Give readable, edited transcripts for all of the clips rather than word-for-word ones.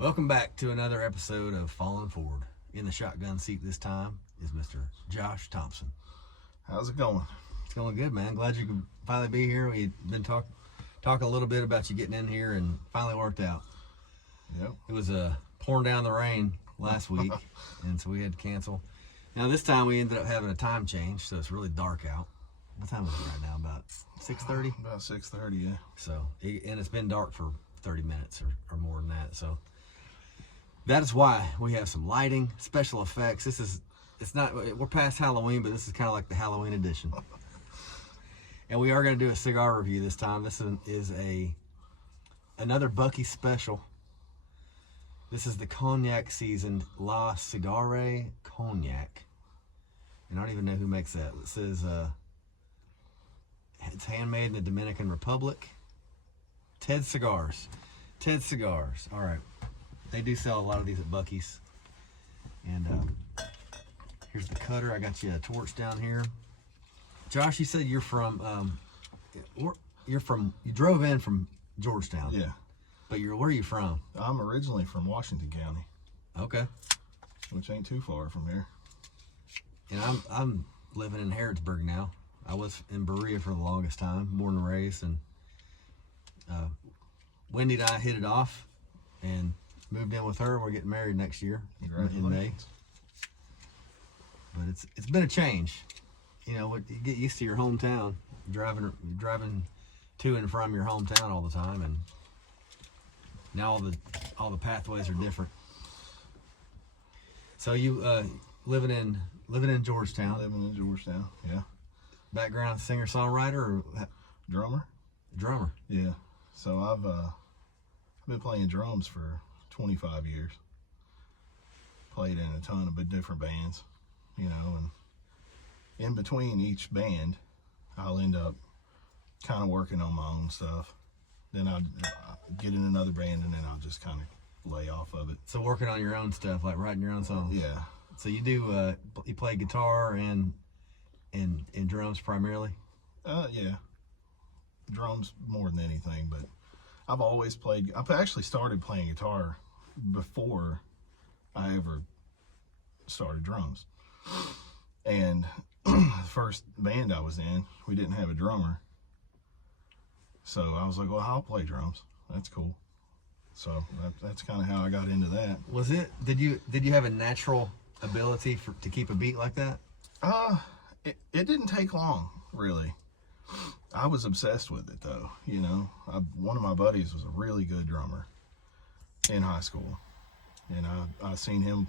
Welcome back to another episode of Falling Forward. In the shotgun seat this time is Mr. Josh Thompson. How's it going? It's going good, man. Glad you could finally be here. We've been talking a little bit about you getting in here, and finally worked out. Yep. It was pouring down the rain last week, and so we had to cancel. Now this time we ended up having a time change, so it's really dark out. What time is it right now? About 6:30? About 6:30, yeah. So, and it's been dark for 30 minutes or more than that. So that is why we have some lighting, special effects. We're past Halloween, but this is kind of like the Halloween edition. And we are going to do a cigar review this time. This is another Bucees special. This is the cognac seasoned La Cigare Cognac. And I don't even know who makes that. It says it's handmade in the Dominican Republic. Ted Cigars. All right. They do sell a lot of these at Bucees. And here's the cutter. I got you a torch down here. Josh, you said you're from you drove in from Georgetown. Yeah. But where are you from? I'm originally from Washington County. Okay. Which ain't too far from here. And I'm living in Harrodsburg now. I was in Berea for the longest time, born and raised, and Wendy and I hit it off and moved in with her. We're getting married next year in May. But it's been a change. You know, you get used to your hometown, driving to and from your hometown all the time, and now all the pathways are different. So you living in Georgetown. Living in Georgetown, yeah. Background singer-songwriter or Drummer? Drummer. Yeah. So I've been playing drums for 25 years. Played in a ton of different bands, you know, and in between each band, I'll end up kind of working on my own stuff. Then I'll get in another band, and then I'll just kind of lay off of it. So working on your own stuff, like writing your own songs. Yeah. So you do you play guitar and drums primarily? Yeah. Drums more than anything, but I've actually started playing guitar before I ever started drums. And the first band I was in, we didn't have a drummer. So I was like, well, I'll play drums. That's cool. So that's kind of how I got into that. Did you have a natural ability to keep a beat like that? It didn't take long, really. I was obsessed with it, though. You know, one of my buddies was a really good drummer in high school, and I seen him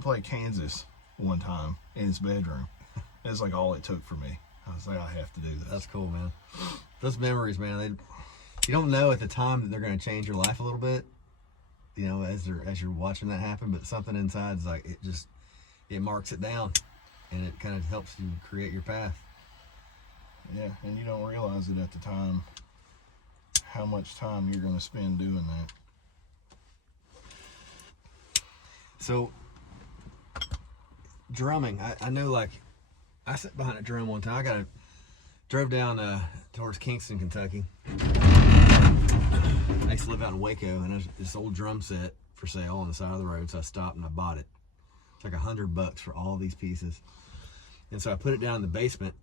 play Kansas one time in his bedroom. It's like all it took for me. I was like, I have to do this. That's cool, man. Those memories, man. You don't know at the time that they're going to change your life a little bit. You know, as you're watching that happen, but something inside is like it marks it down, and it kind of helps you create your path. Yeah, and you don't realize it at the time how much time you're going to spend doing that. So, drumming, I know, like, I sat behind a drum one time. I drove down towards Kingston, Kentucky. I used to live out in Waco, and there's this old drum set for sale on the side of the road, so I stopped and I bought it. It's like $100 for all these pieces. And so I put it down in the basement,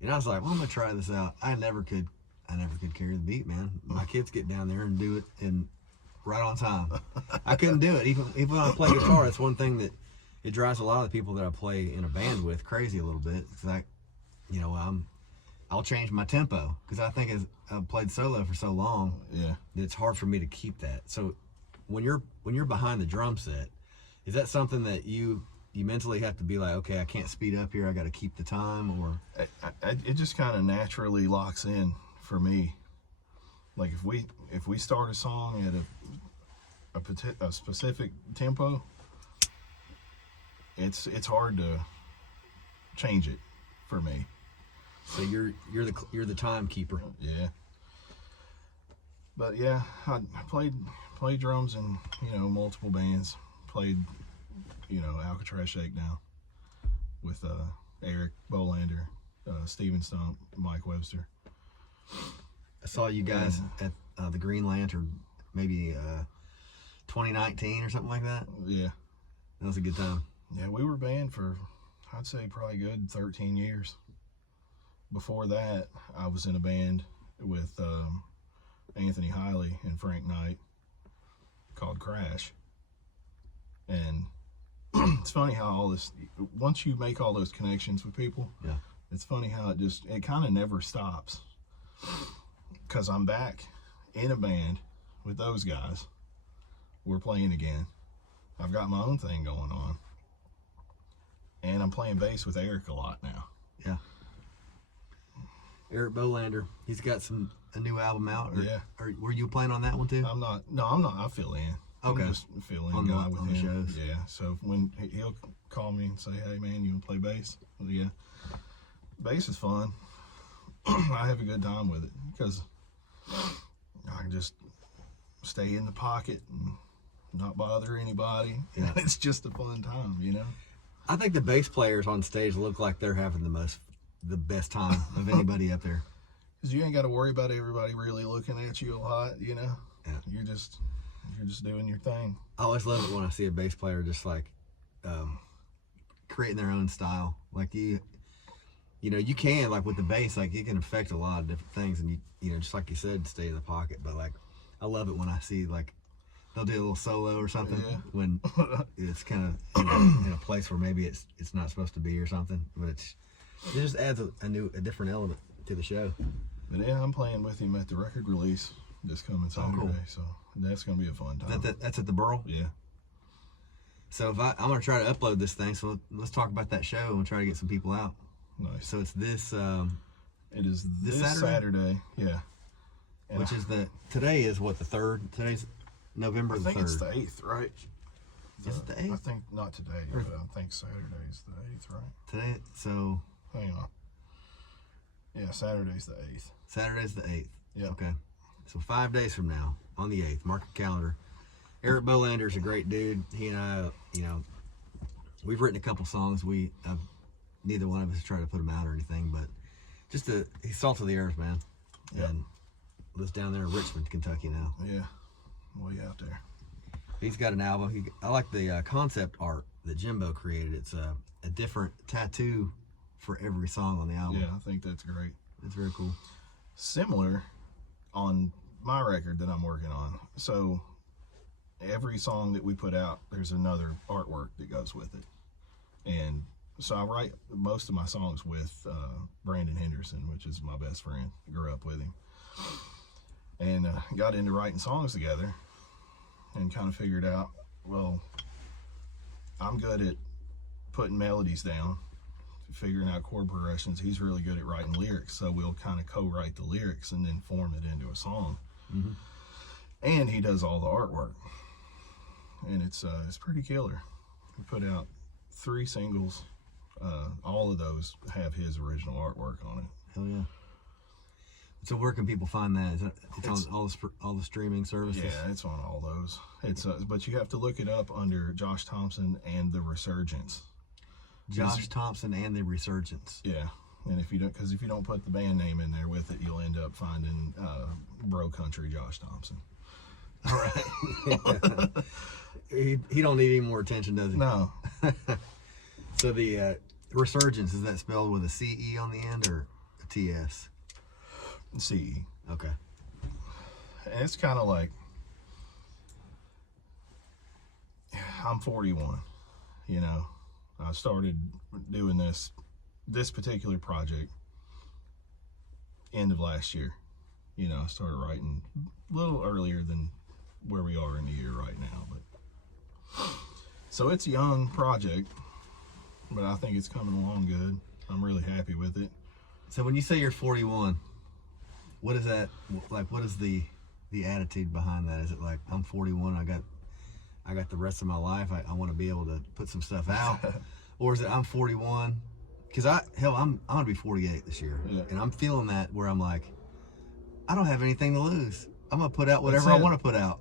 and I was like, well, I'm gonna try this out. I never could carry the beat, man. My kids get down there and do it and right on time. I couldn't do it. Even when I play guitar, it's one thing that it drives a lot of the people that I play in a band with crazy a little bit. It's like, you know, I'll change my tempo because I think as I've played solo for so long, yeah, that it's hard for me to keep that. So when you're behind the drum set, is that something that you mentally have to be like, okay, I can't speed up here, I got to keep the time? Or it just kind of naturally locks in for me. Like if we start a song at a specific tempo, it's hard to change it for me. So you're the timekeeper. Yeah. But yeah, I played drums in, you know, multiple bands. Played, you know, Alcatraz Shakedown with Eric Bolander, Steven Stump, Mike Webster. I saw you guys at the Green Lantern maybe 2019 or something like that. Yeah. That was a good time. Yeah, we were banned for, I'd say, probably good 13 years. Before that, I was in a band with Anthony Hiley and Frank Knight called Crash. And it's funny how all this, once you make all those connections with people, yeah, it's funny how it kind of never stops. Because I'm back in a band with those guys. We're playing again. I've got my own thing going on. And I'm playing bass with Eric a lot now. Yeah. Eric Bolander, he's got a new album out. Or, yeah. Or were you playing on that one too? I'm not. I fill in. Okay. I'm just a fill-in on guy with on him. the shows. Yeah. So when he'll call me and say, "Hey man, you want to play bass?" Well, yeah. Bass is fun. I have a good time with it because I can just stay in the pocket and not bother anybody. Yeah. It's just a fun time, you know. I think the bass players on stage look like they're having the best time of anybody up there. Because you ain't got to worry about everybody really looking at you a lot, you know. Yeah. You're just doing your thing. I always love it when I see a bass player just like creating their own style. Like you know, you can, like with the bass, like it can affect a lot of different things, and you know, just like you said, stay in the pocket. But like, I love it when I see like they'll do a little solo or something when it's kind of in a place where maybe it's not supposed to be or something, but it just adds a different element to the show. But yeah, I'm playing with him at the record release this coming Saturday, cool. So that's gonna be a fun time. That's at the Burl? Yeah. So I'm gonna try to upload this thing. So let's talk about that show and we'll try to get some people out. Nice. So it's this. It is this Saturday? Saturday. Yeah. And Which is today is what, the 3rd? Today's November the 3rd. I think it's the 8th, right? Is it the 8th? I think not today, but I think Saturday's the 8th, right? Today, so Hang on. Yeah, Saturday's the 8th. Saturday's the 8th. Yeah. Okay. So 5 days from now, on the 8th, mark your calendar. Eric Bolander's a great dude. He and I, you know, we've written a couple songs. Neither one of us has tried to put them out or anything, but he's salt of the earth, man. Yeah. And lives down there in Richmond, Kentucky now. Yeah. Way out there. He's got an album. I like the concept art that Jimbo created. It's a different tattoo for every song on the album. Yeah, I think that's great. It's very cool. Similar on my record that I'm working on. So every song that we put out, there's another artwork that goes with it. And so I write most of my songs with Brandon Henderson, which is my best friend. I grew up with him. And got into writing songs together and kind of figured out, well, I'm good at putting melodies down, figuring out chord progressions. He's really good at writing lyrics, so we'll kind of co-write the lyrics and then form it into a song. Mm-hmm. And he does all the artwork, and it's pretty killer. We put out 3 singles. All of those have his original artwork on it. Hell yeah. So where can people find that? It's on all the streaming services? Yeah, it's on all those. It's but you have to look it up under Josh Thompson and the Resurgence. Josh Thompson and the Resurgence. Yeah, and if you don't put the band name in there with it, you'll end up finding Bro Country Josh Thompson. All right. he don't need any more attention, does he? No. So the Resurgence, is that spelled with a C-E on the end or a T-S? C. Okay. And it's kind of like, I'm 41, you know. I started doing this particular project end of last year. You know, I started writing a little earlier than where we are in the year right now, but so it's a young project, but I think it's coming along good. I'm really happy with it. So when you say you're 41, what is that like? What is the attitude behind that? Is it like, I'm 41, I got the rest of my life, I want to be able to put some stuff out? Or is it, I'm 41, because I'm gonna be 48 this year, yeah. And I'm feeling that where I'm like, I don't have anything to lose. I'm gonna put out whatever I want to put out.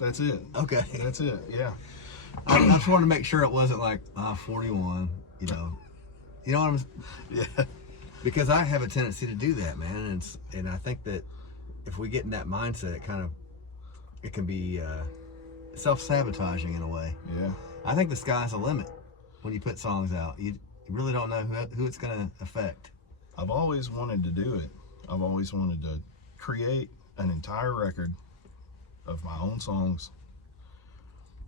That's it. Okay. That's it. Yeah. I just wanted to make sure it wasn't like 41, you know what I'm. Yeah. Because I have a tendency to do that, man, and I think that if we get in that mindset, it can be self-sabotaging in a way. Yeah. I think the sky's the limit when you put songs out. You really don't know who it's going to affect. I've always wanted to do it. I've always wanted to create an entire record of my own songs,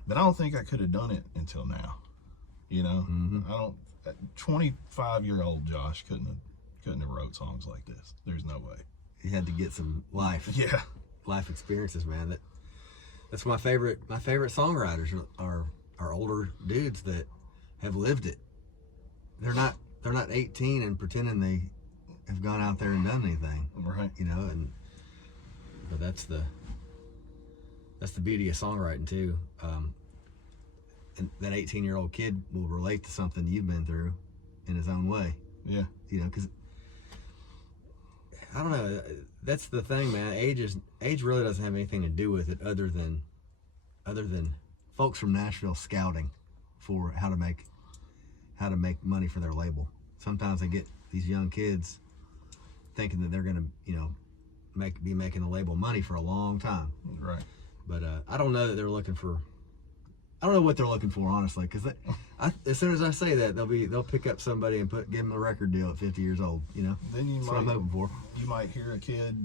but I don't think I could have done it until now. You know, I don't. 25-year-old Josh couldn't have wrote songs like this. There's no way. You had to get some life experiences, man. That's my favorite songwriters are older dudes that have lived it. They're not 18 and pretending they have gone out there and done anything. Right. You know, but that's the beauty of songwriting too. And that 18-year-old kid will relate to something you've been through in his own way. Yeah. You know, because I don't know. That's the thing, man. Age really doesn't have anything to do with it, other than folks from Nashville scouting for how to make money for their label. Sometimes they get these young kids thinking that they're gonna, you know, be making a label money for a long time. Right. But I don't know that they're looking for. I don't know what they're looking for, honestly, because as soon as I say that, they'll pick up somebody and give them a record deal at 50 years old. You know, that's what I'm hoping for. You might hear a kid,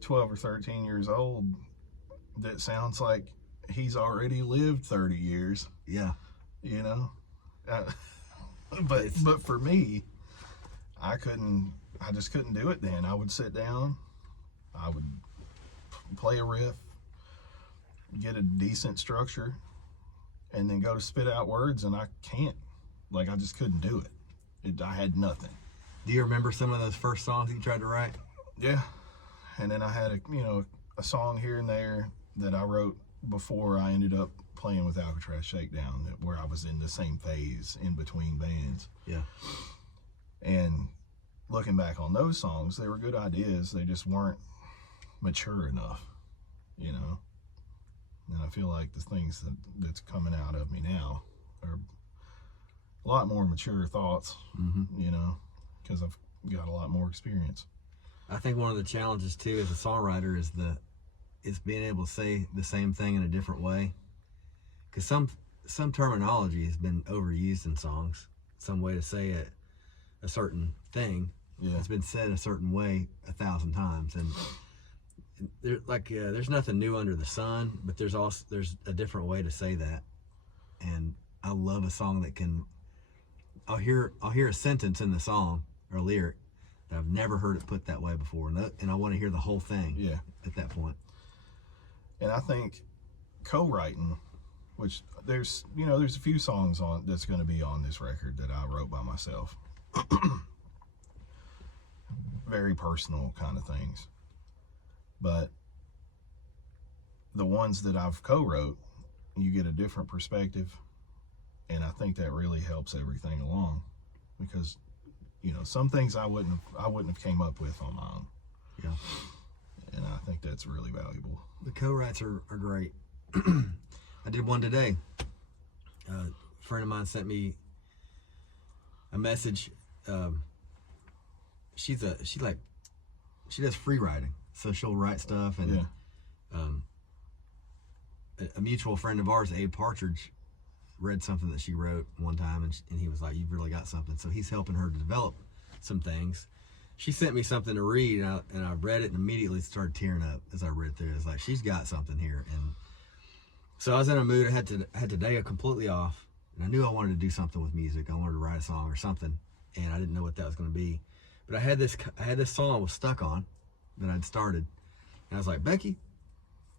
12 or 13 years old, that sounds like he's already lived 30 years. Yeah, you know, but for me, I just couldn't do it. Then I would sit down, I would play a riff, get a decent structure, and then go to spit out words, and I can't. Like, I just couldn't do it. I had nothing. Do you remember some of those first songs you tried to write? Yeah. And then I had a song here and there that I wrote before I ended up playing with Alcatraz Shakedown, where I was in the same phase in between bands. Yeah. And looking back on those songs, they were good ideas. They just weren't mature enough, you know. And I feel like the things that's coming out of me now are a lot more mature thoughts, you know, because I've got a lot more experience. I think one of the challenges too as a songwriter is being able to say the same thing in a different way, because some terminology has been overused in songs. Some way to say a certain thing has been said a certain way 1,000 times, and there's nothing new under the sun, but there's a different way to say that. And I love a song that I'll hear a sentence in the song or a lyric that I've never heard it put that way before, and I want to hear the whole thing. Yeah. At that point. And I think co-writing, which there's a few songs that's going to be on this record that I wrote by myself. Very personal kind of things. But the ones that I've co-wrote, you get a different perspective, and I think that really helps everything along, because some things I wouldn't have came up with on my own. Yeah. And I think that's really valuable. The co-writes are great. I did one today. A friend of mine sent me a message. She does free writing. So she'll write stuff, and a mutual friend of ours, Abe Partridge, read something that she wrote one time, and he was like, "You've really got something." So he's helping her to develop some things. She sent me something to read, and I read it and immediately started tearing up as I read through it. It's like, she's got something here. And so I was in a mood. I had today completely off, and I knew I wanted to do something with music. I wanted to write a song or something, and I didn't know what that was going to be. But I had this song I was stuck on that I'd started, and I was like, "Becky,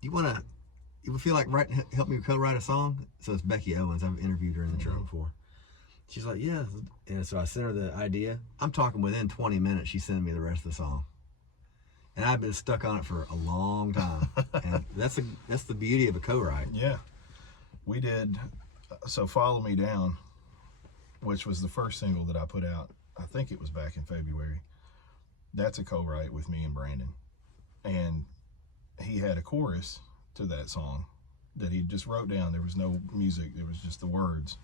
you would feel like help me co-write a song?" So it's Becky Owens. I've interviewed her in the show before. She's like, "Yeah." And so I sent her the idea. I'm talking within 20 minutes, she sent me the rest of the song. And I've been stuck on it for a long time. And that's the beauty of a co-write. Yeah. We did, so Follow Me Down, which was the first single that I put out. I think it was back in February. That's a co-write with me and Brandon. And he had a chorus to that song that he just wrote down. There was no music. It was just the words.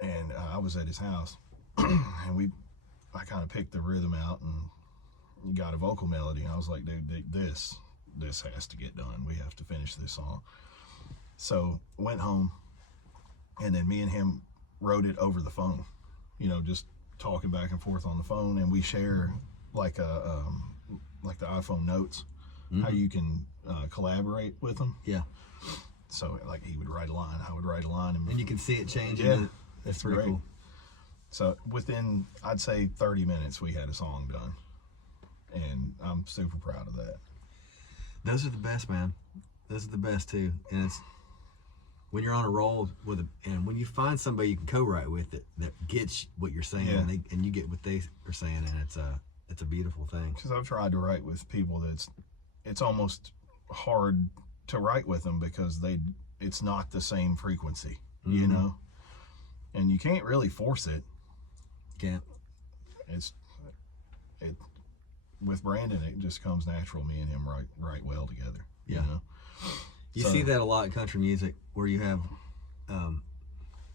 And I was at his house, and I kind of picked the rhythm out and got a vocal melody. And I was like, "Dude, this has to get done. We have to finish this song." So went home, and then me and him wrote it over the phone, just talking back and forth on the phone. And we share like the iPhone notes, how you can collaborate with them. Yeah. So like he would write a line, I would write a line, And you can see it changing. Yeah, That's pretty great. cool. So within, I'd say 30 minutes, we had a song done, and I'm super proud of that. Those are the best, man. Those are the best too. And it's when you're on a roll and when you find somebody you can co-write with that gets what you're saying, Yeah. and you get what they are saying, and it's a beautiful thing. Because I've tried to write with people it's almost hard to write with them because it's not the same frequency, Mm-hmm. and you can't really force it. Can't. With Brandon, it just comes natural. Me and him write well together. Yeah. You So- see that a lot in country music, where you have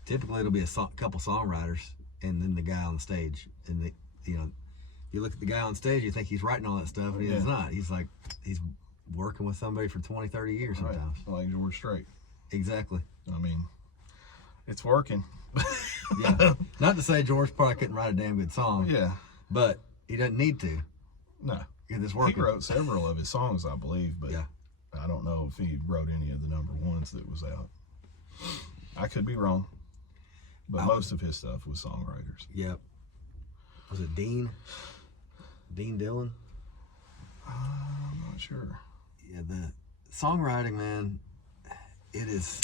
typically it'll be a couple songwriters and then the guy on the stage, and you look at the guy on stage, you think he's writing all that stuff, and he's Yeah. not. He's working with somebody for 20, 30 years Right. sometimes. Like George Strait. Exactly. I mean, it's working. Yeah. Not to say George probably couldn't write a damn good song, Yeah. but he doesn't need to. No. Because it's He working. wrote several of his songs, I believe, but Yeah. I don't know if he wrote any of the number ones that was out. I could be wrong, but most of his stuff was songwriters. Yep. Was it Dean? Dean Dillon? I'm not sure. Yeah, the songwriting, man, it's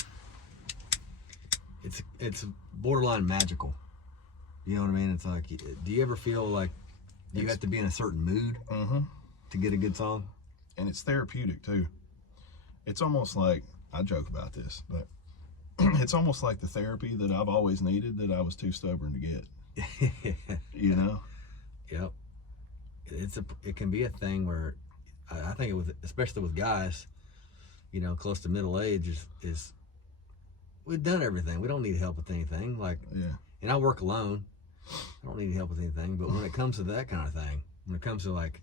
borderline magical. You know what I mean? It's like, do you ever feel like you have to be in a certain mood Mm-hmm. to get a good song? And it's therapeutic too. It's almost like, I joke about this, but it's almost like the therapy that I've always needed that I was too stubborn to get. Yep. It can be a thing where I think especially with guys, close to middle age is we've done everything. We don't need help with anything. Like, Yeah. and I work alone. I don't need help with anything. But when it comes to that kind of thing, when it comes to like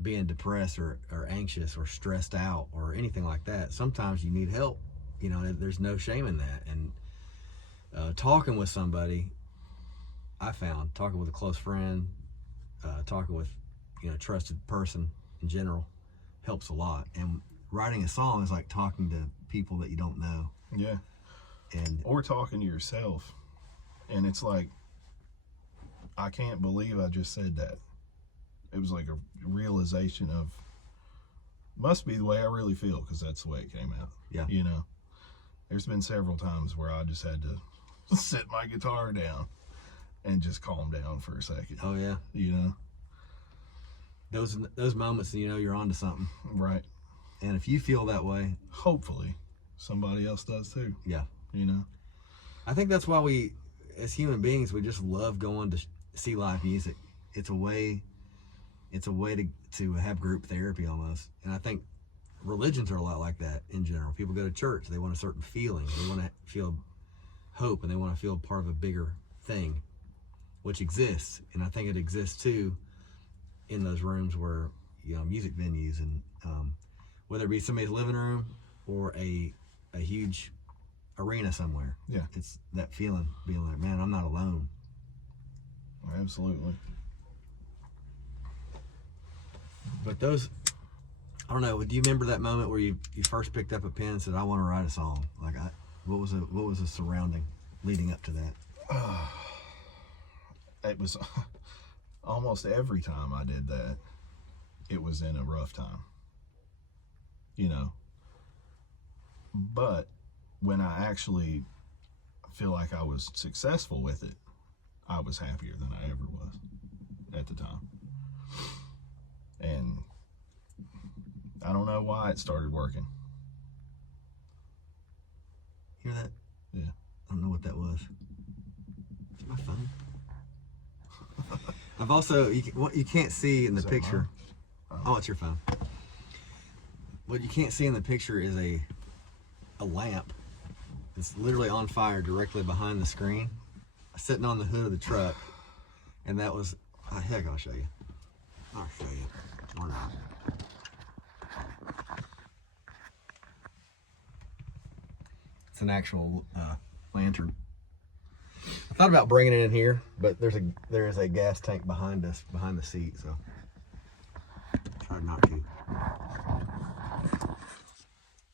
being depressed or anxious or stressed out or anything like that, sometimes you need help. There's no shame in that. And talking with somebody, I found talking with a close friend, talking with a trusted person in general helps a lot. And writing a song is like talking to people that you don't know. Yeah. And Or talking to yourself. And it's like, I can't believe I just said that. It was like a realization of, must be the way I really feel, because that's the way it came out. Yeah. There's been several times where I just had to set my guitar down and just calm down for a second. oh yeah, those moments, you're onto something. Right. And if you feel that way, Hopefully somebody else does too. yeah, I I think that's why we, as human beings, we just love going to see live music. It's a way to have group therapy almost. And I think religions are a lot like that in general. People go to church, they want a certain feeling, they want to feel hope, and they want to feel part of a bigger thing, which exists. And I think it exists too in those rooms where, music venues, and whether it be somebody's living room or a huge arena somewhere. Yeah. It's that feeling, being like, man, I'm not alone. Absolutely. But those, I don't know, do you remember that moment where you first picked up a pen and said, I want to write a song? Like, what was the surrounding leading up to that? It was almost every time I did that, it was in a rough time. But when I actually feel like I was successful with it, I was happier than I ever was at the time. And I don't know why it started working. Hear that? Yeah. I don't know what that was. Is it my phone? I've also, what you can't see in the Is that picture. mine? Oh, it's your phone. What you can't see in the picture is a lamp that's literally on fire directly behind the screen, sitting on the hood of the truck. And that was, heck, I'll show you. I'll show you. Or not. an actual lantern. I thought about bringing it in here, but there is a gas tank behind us, behind the seat, so try not to.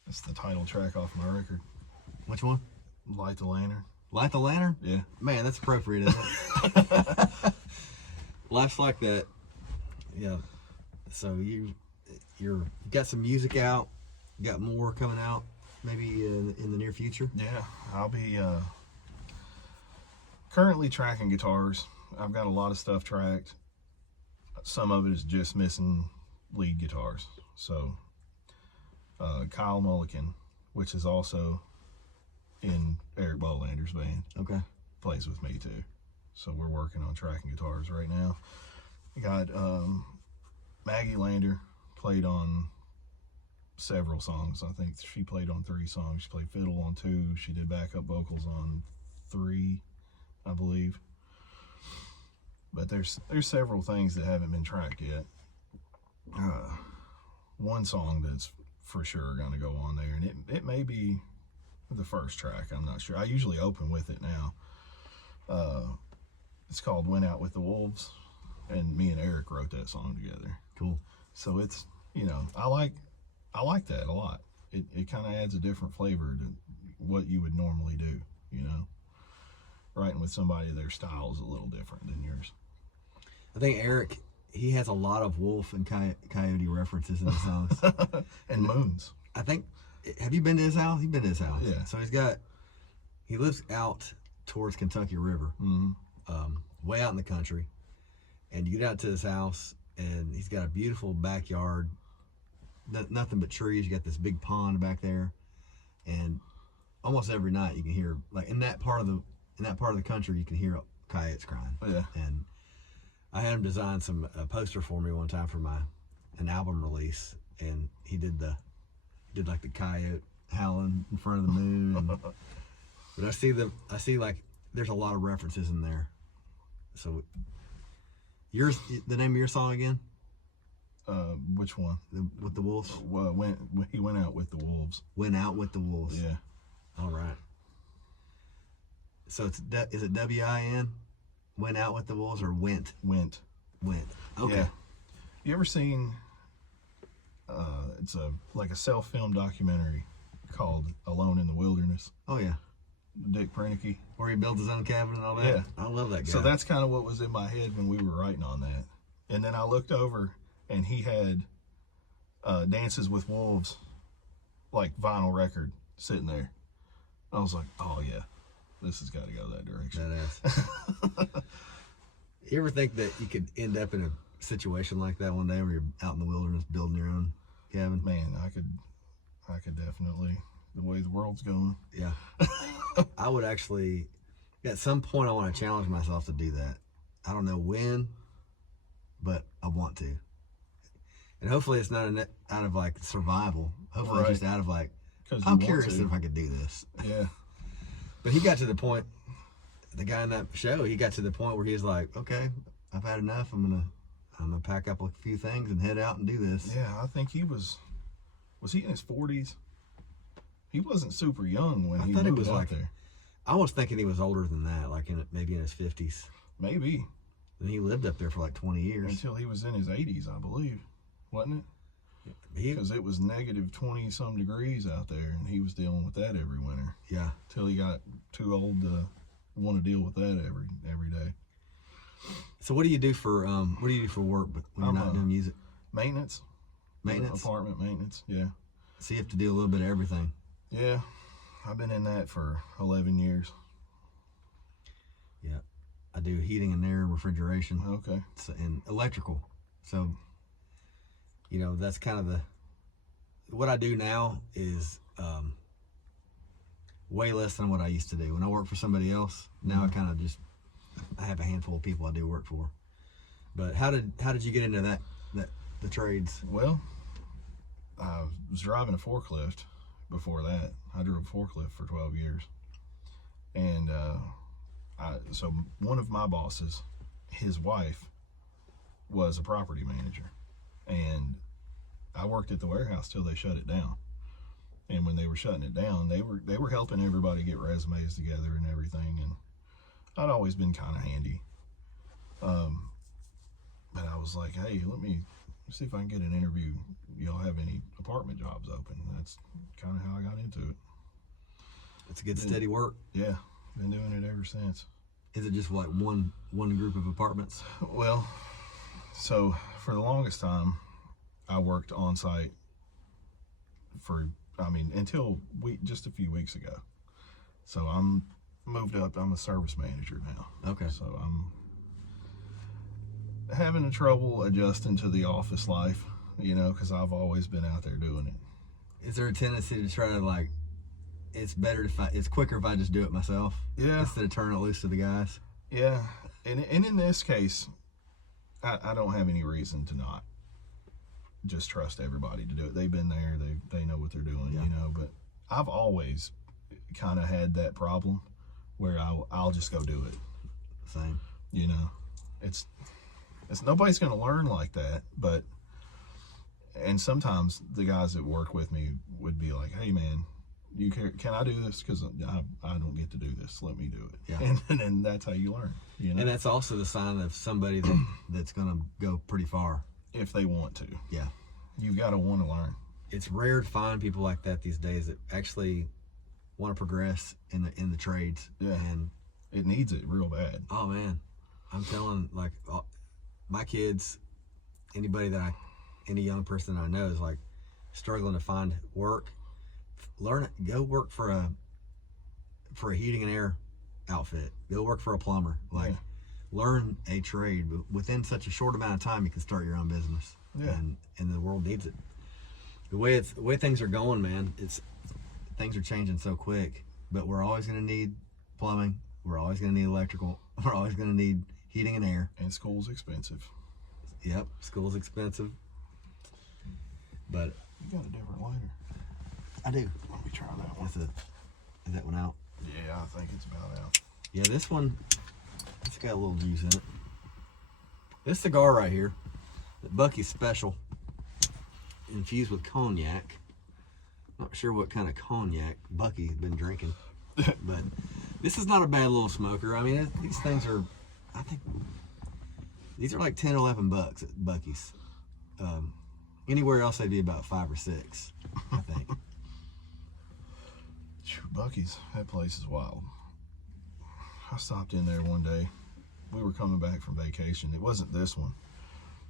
That's the title track off my record. Which one? Light the Lantern. Light the Lantern? Yeah. Man, that's appropriate, isn't it? Life's like that. Yeah. So you got some music out, got more coming out, maybe in the near future. Yeah, I'll be currently tracking guitars. I've got a lot of stuff tracked. Some of it is just missing lead guitars. So Kyle Mulligan, which is also in Eric Bolander's band, Okay. plays with me too. So we're working on tracking guitars right now. We got Maggie Lander played on several songs. I think she played on 3 songs. She played fiddle on 2. She did backup vocals on 3, I believe. But there's several things that haven't been tracked yet. One song that's for sure going to go on there, and it may be the first track. I'm not sure. I usually open with it now. It's called "Went Out with the Wolves," and me and Eric wrote that song together. Cool. So it's, I like that a lot. It kind of adds a different flavor to what you would normally do, Writing with somebody, their style is a little different than yours. I think Eric, he has a lot of wolf and coyote references in his songs. And moons. I think, have you been to his house? You've been to his house. Yeah. So he lives out towards Kentucky River, way out in the country. And you get out to his house, and he's got a beautiful backyard, nothing but trees. You got this big pond back there, and almost every night you can hear, like in that part of the country, you can hear coyotes crying. Yeah. And I had him design a poster for me one time for an album release, and he did like the coyote howling in front of the moon. But I see like there's a lot of references in there. So the name of your song again? Which one? With the wolves? Well, he went out with the wolves. Went out with the wolves. Yeah. All right. So is it W-I-N? Went out with the wolves, or went? Went. Okay. Yeah. You ever seen? It's like a self-film documentary called "Alone in the Wilderness." Oh yeah. Dick Prenicky. Where he builds his own cabin and all that. Yeah. I love that guy. So that's kind of what was in my head when we were writing on that. And then I looked over, and he had Dances with Wolves, like vinyl record, sitting there. I was like, oh yeah, this has got to go that direction. That is. You ever think that you could end up in a situation like that one day where you're out in the wilderness building your own cabin? Man, I could definitely, the way the world's going. Yeah. I would actually, at some point I want to challenge myself to do that. I don't know when, but I want to. And hopefully it's not out of like survival. Hopefully it's just out of like, I'm curious if I could do this. Yeah. But he got to the point, the guy in that show, he got to the point where he's like, okay, I've had enough. I'm gonna pack up a few things and head out and do this. Yeah, I think he was he in his 40s? He wasn't super young when he moved out there. I was thinking he was older than that, like maybe in his 50s. Maybe. And he lived up there for like 20 years. Until he was in his 80s, I believe. Wasn't it? Because it was negative 20 some degrees out there, and he was dealing with that every winter. Yeah. Till he got too old to want to deal with that every day. So what do you do for work when you're not doing music? Maintenance. Apartment maintenance, yeah. So you have to do a little bit of everything. Yeah. I've been in that for 11 years. Yeah. I do heating and air, refrigeration. Okay. And electrical. So, that's kind of what I do now is way less than what I used to do. When I worked for somebody else, now I have a handful of people I do work for. But how did you get into the trades? Well, I was driving a forklift before that. I drove a forklift for 12 years. And so one of my bosses, his wife, was a property manager. And I worked at the warehouse till they shut it down. And when they were shutting it down, they were helping everybody get resumes together and everything. And I'd always been kind of handy. But I was like, hey, let me see if I can get an interview. Y'all have any apartment jobs open? That's kind of how I got into it. It's a good steady work. Yeah, been doing it ever since. Is it just like one group of apartments? Well, so for the longest time, I worked on site until just a few weeks ago. So I'm moved up. I'm a service manager now. Okay. So I'm having trouble adjusting to the office life, because I've always been out there doing it. Is there a tendency to try to like, it's quicker if I just do it myself? Yeah. Instead of turning it loose to the guys? Yeah. And in this case, I don't have any reason to not just trust everybody to do it. They've been there. They know what they're doing, but I've always kind of had that problem where I'll just go do it. Same. It's nobody's going to learn like that, and sometimes the guys that work with me would be like, hey man, can I do this? Because I don't get to do this. Let me do it. Yeah. And then that's how you learn. And that's also the sign of somebody that's going to go pretty far. If they want to. Yeah. You've got to want to learn. It's rare to find people like that these days that actually want to progress in the trades. Yeah. And it needs it real bad. Oh man, I'm telling, like, my kids, any young person that I know is like struggling to find work. Go work for a heating and air outfit. Go work for a plumber. Like, learn a trade. Within such a short amount of time, you can start your own business. Yeah. And the world needs it. The way things are going, man, things are changing so quick. But we're always going to need plumbing. We're always going to need electrical. We're always going to need heating and air. And school's expensive. Yep, school's expensive. But you got a different lighter. I do. Let me try that one. Is that one out? Yeah, I think it's about out. Yeah, this one, it's got a little juice in it. This cigar right here, the Bucky's Special, infused with cognac. Not sure what kind of cognac Bucky's been drinking, but this is not a bad little smoker. I mean, these things are, I think, these are like 10 or 11 bucks at Bucky's. Anywhere else they'd be about 5 or 6, I think. Bucky's, that place is wild. I stopped in there one day. We were coming back from vacation. It wasn't this one.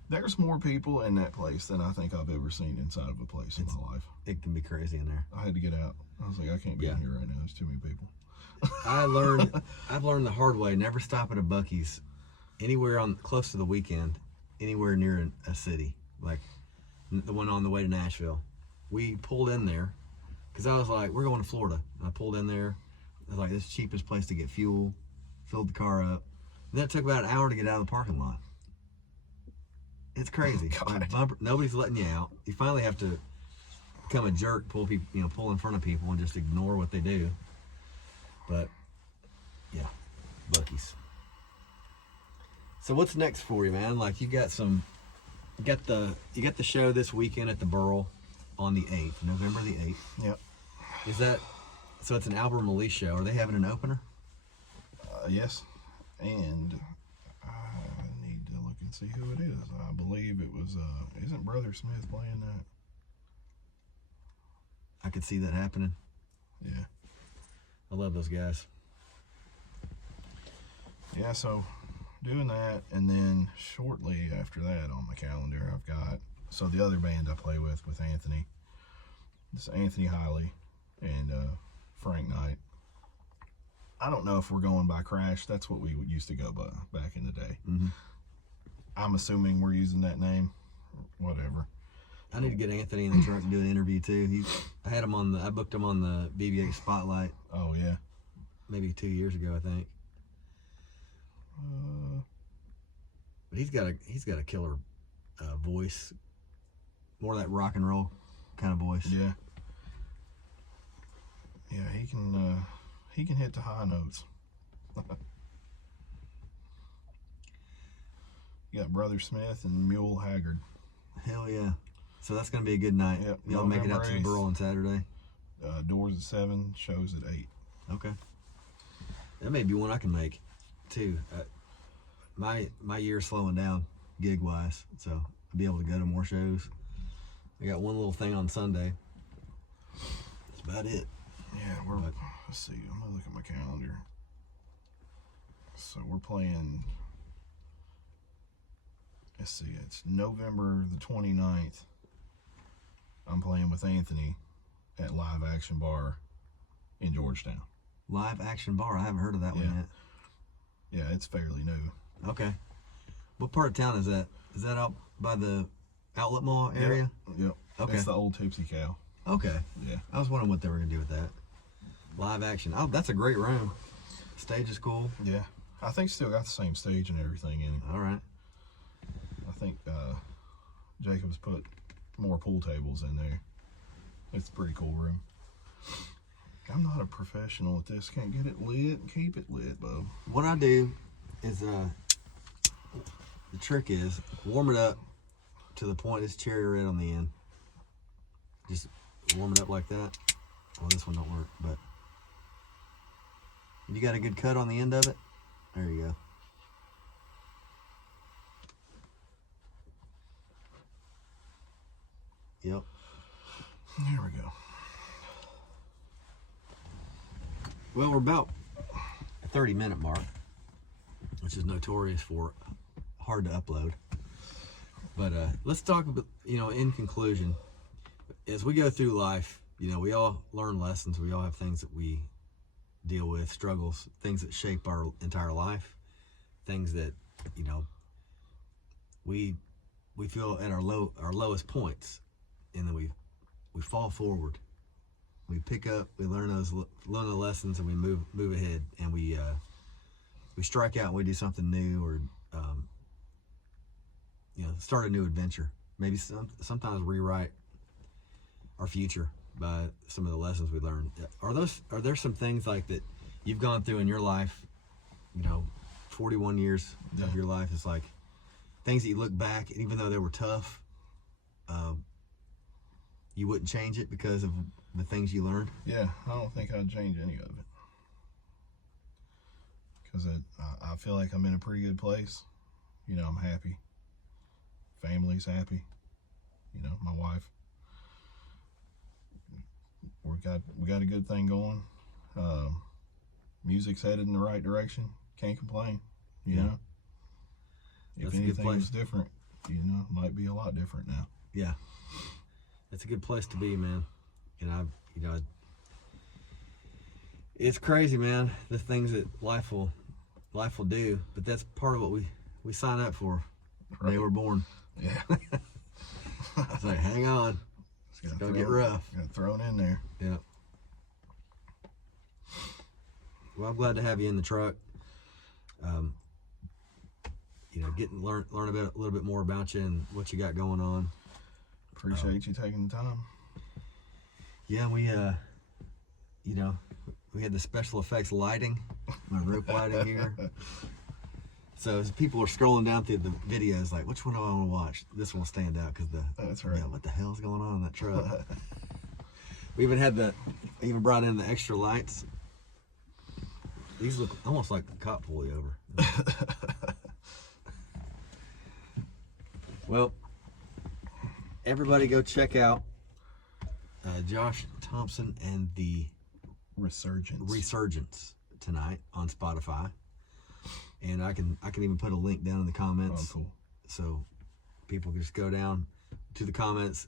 There's more people in that place than I think I've ever seen inside of a place in my life. It can be crazy in there. I had to get out. I was like, I can't be in here right now. There's too many people. I've learned the hard way. Never stop at a Bucky's anywhere close to the weekend, anywhere near a city, like the one on the way to Nashville. We pulled in there because I was like, we're going to Florida. And I pulled in there. I was like, this is the cheapest place to get fuel. Filled the car up. And then it took about an hour to get out of the parking lot. It's crazy. Nobody's letting you out. You finally have to become a jerk, pull in front of people and just ignore what they do. But yeah, Bucky's. So what's next for you, man? Like, you got the show this weekend at the Burl on the 8th, November the 8th. Yep. So it's an album release show. Are they having an opener? Yes. And I need to look and see who it is. I believe it was, isn't Brother Smith playing that? I could see that happening. Yeah. I love those guys. Yeah, so doing that, and then shortly after that on my calendar, I've got, so the other band I play with Anthony, it's Anthony Hiley and Frank Knight. I don't know if we're going by Crash. That's what we used to go by back in the day. Mm-hmm. I'm assuming we're using that name. Whatever. I need to get Anthony in the truck and do an interview too. I booked him on the BB8 Spotlight. Oh yeah. Maybe 2 years ago, I think. But he's got a killer voice, more of that rock and roll kind of voice. Yeah. Yeah, he can hit the high notes. You got Brother Smith and Mule Haggard. Hell yeah. So that's going to be a good night. Yep. Y'all make it out to the Burl on Saturday? Doors at 7, shows at 8. Okay. That may be one I can make, too. My year's slowing down, gig-wise, so I'll be able to go to more shows. I got one little thing on Sunday. That's about it. Yeah, let's see. I'm gonna look at my calendar. So we're playing. Let's see. It's November the 29th. I'm playing with Anthony at Live Action Bar in Georgetown. Live Action Bar. I haven't heard of that one yet. Yeah, it's fairly new. Okay. What part of town is that? Is that out by the Outlet Mall area? Yep. Okay. It's the old Tipsy Cow. Okay. Yeah. I was wondering what they were going to do with that. Live Action. Oh, that's a great room. Stage is cool. Yeah. I think still got the same stage and everything in it. All right. I think Jacob's put more pool tables in there. It's a pretty cool room. I'm not a professional at this. Can't get it lit. Keep it lit, bub. What I do is, the trick is warm it up to the point it's cherry red on the end. Just warm it up like that. Oh, this one don't work, but you got a good cut on the end of it. There you go. Yep. Here we go. Well, we're about a 30-minute mark, which is notorious for hard to upload. But let's talk about, in conclusion, as we go through life, we all learn lessons. We all have things that we deal with, struggles, things that shape our entire life, things that, we feel at our lowest points, and then we fall forward. We pick up, we learn the lessons, and we move ahead, and we strike out and we do something new, or start a new adventure. Maybe sometimes rewrite our future by some of the lessons we learned. Are there some things like that you've gone through in your life? 41 years of your life is like things that you look back, and even though they were tough, you wouldn't change it because of the things you learned? Yeah, I don't think I'd change any of it. Because I feel like I'm in a pretty good place. I'm happy. Family's happy. My wife. We got a good thing going. Music's headed in the right direction. Can't complain. You know. If anything was different, might be a lot different now. Yeah. It's a good place to be, man. And it's crazy, man, the things that life will do, but that's part of what we sign up for. Right. They were born. Yeah. It's like, hang on. It's gonna get rough. Got thrown in there. Yeah. Well, I'm glad to have you in the truck. Learn a little bit more about you and what you got going on. Appreciate you taking the time. Yeah, we had the special effects lighting, my rope lighting here. So as people are scrolling down through the videos, like, which one do I want to watch? This one will stand out because that's right. What the hell's going on in that truck? We even brought in the extra lights. These look almost like the cop pulley over. Well, everybody go check out Josh Thompson and the Resurgence tonight on Spotify. And I can even put a link down in the comments. Oh, cool. So people can just go down to the comments,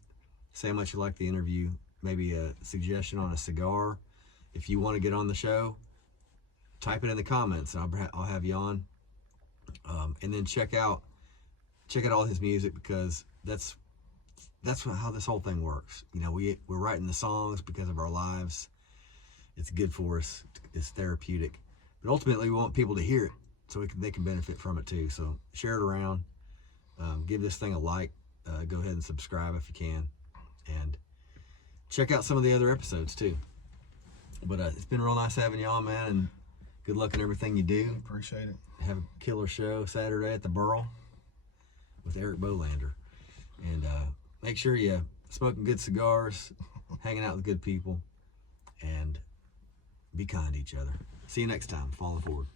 say how much you like the interview, maybe a suggestion on a cigar. If you want to get on the show, type it in the comments, and I'll have you on. And then check out all his music, because that's how this whole thing works. We're writing the songs because of our lives. It's good for us. It's therapeutic. But ultimately, we want people to hear it so they can benefit from it too. So share it around. Give this thing a like. Go ahead and subscribe if you can. And check out some of the other episodes too. But it's been real nice having you on, man. And good luck in everything you do. Appreciate it. Have a killer show Saturday at the Burl with Eric Bolander. And make sure you smoking good cigars, hanging out with good people, and be kind to each other. See you next time. Falling Forward.